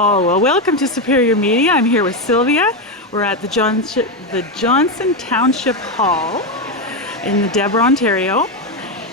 Oh, well, welcome to Superior Media. I'm here with Sylvia. We're at the Johnson Township Hall in the Deborah, Ontario.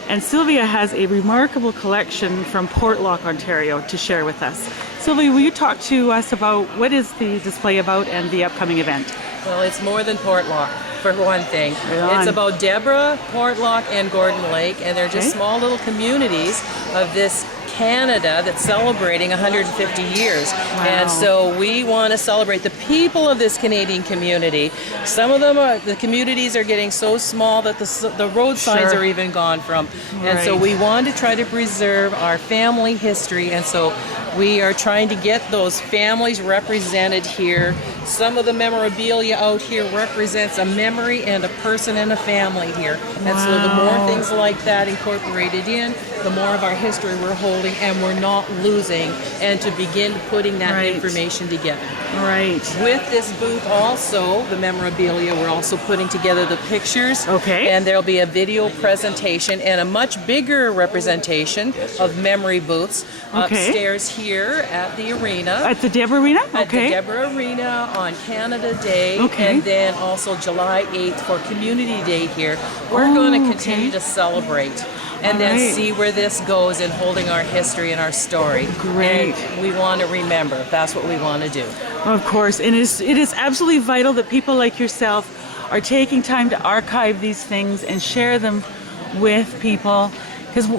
And Sylvia has a remarkable collection from Portlock, Ontario to share with us. Sylvia, will you talk to us about what is the display about and the upcoming event? Well, it's more than Portlock, for one thing. Right. It's about Deborah, Portlock, and Gordon Lake, and they're just small little communities of this Canada that's celebrating 150 years. Wow. And so we want to celebrate the people of this Canadian community. Some of them the communities are getting so small that the road signs are even gone from. And so we want to try to preserve our family history, and so we are trying to get those families represented here. Some of the memorabilia out here represents a memory and a person and a family here. And so the more things like that incorporated in, the more of our history we're holding and we're not losing, and to begin putting that information together. Right. With this booth also, the memorabilia, we're also putting together the pictures. Okay. And there'll be a video presentation and a much bigger representation of memory booths upstairs here at the arena. At the Deborah Arena? At the Deborah Arena on Canada Day. Okay. And then also July 8th for Community Day here. We're going to continue to celebrate and then see where this goes in holding our history and our story. Great. And we want to remember. That's what we want to do. Of course. And it is absolutely vital that people like yourself are taking time to archive these things and share them with people, because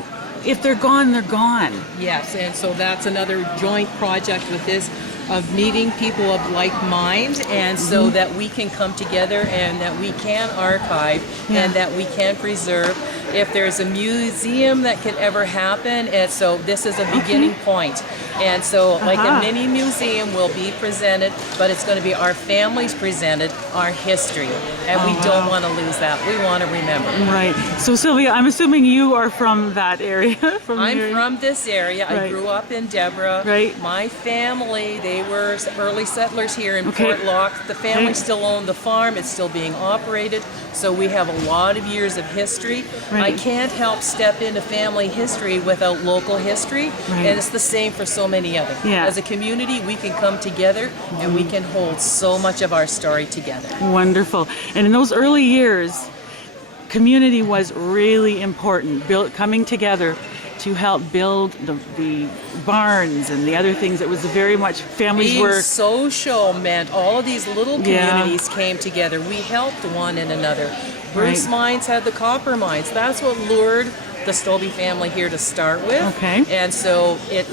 if they're gone, they're gone. Yes, and so that's another joint project with this, of meeting people of like mind, and so that we can come together and that we can archive and that we can preserve. If there's a museum that could ever happen, and so this is a beginning point. And so like a mini museum will be presented, but it's going to be our families presented, our history, and we don't want to lose that. We want to remember. Right. So Sylvia, I'm assuming you are from that area. I'm from this area. I grew up in Deborah. Right. My family, they were early settlers here in Portlock. The family still owned the farm. It's still being operated. So we have a lot of years of history. I can't help step into family history without local history. And it's the same for so many others. As a community, we can come together and we can hold so much of our story together. Wonderful. And in those early years, community was really important, coming together to help build the barns and the other things. It was very much families were social meant all of these little communities came together. We helped one and another. Bruce Mines had the copper mines. That's what lured the Stobie family here to start with. And so it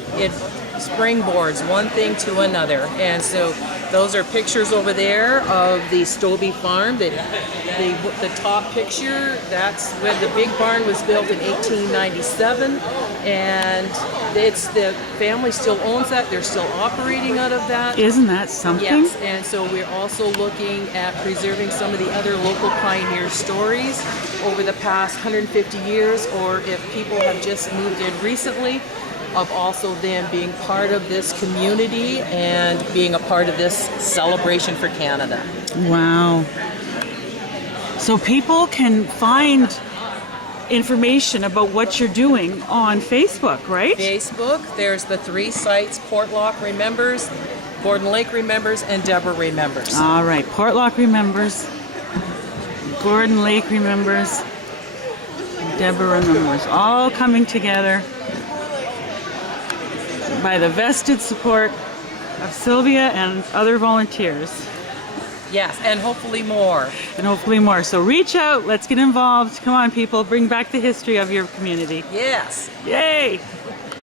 springboards one thing to another. And so those are pictures over there of the Stobie farm. The top picture, that's when the big barn was built in 1897, and the family still owns that. They're still operating out of that. Isn't that something? Yes, and so we're also looking at preserving some of the other local pioneer stories over the past 150 years, or if people have just moved in recently, of also them being part of this community and being a part of this celebration for Canada. Wow. So people can find information about what you're doing on Facebook, right? Facebook, there's the 3 sites: Portlock Remembers, Gordon Lake Remembers, and Deborah Remembers. All right, Portlock Remembers, Gordon Lake Remembers, Deborah Remembers, all coming together by the vested support of Sylvia and other volunteers. Yes, and hopefully more. And hopefully more. So reach out, let's get involved. Come on, people, bring back the history of your community. Yes. Yay!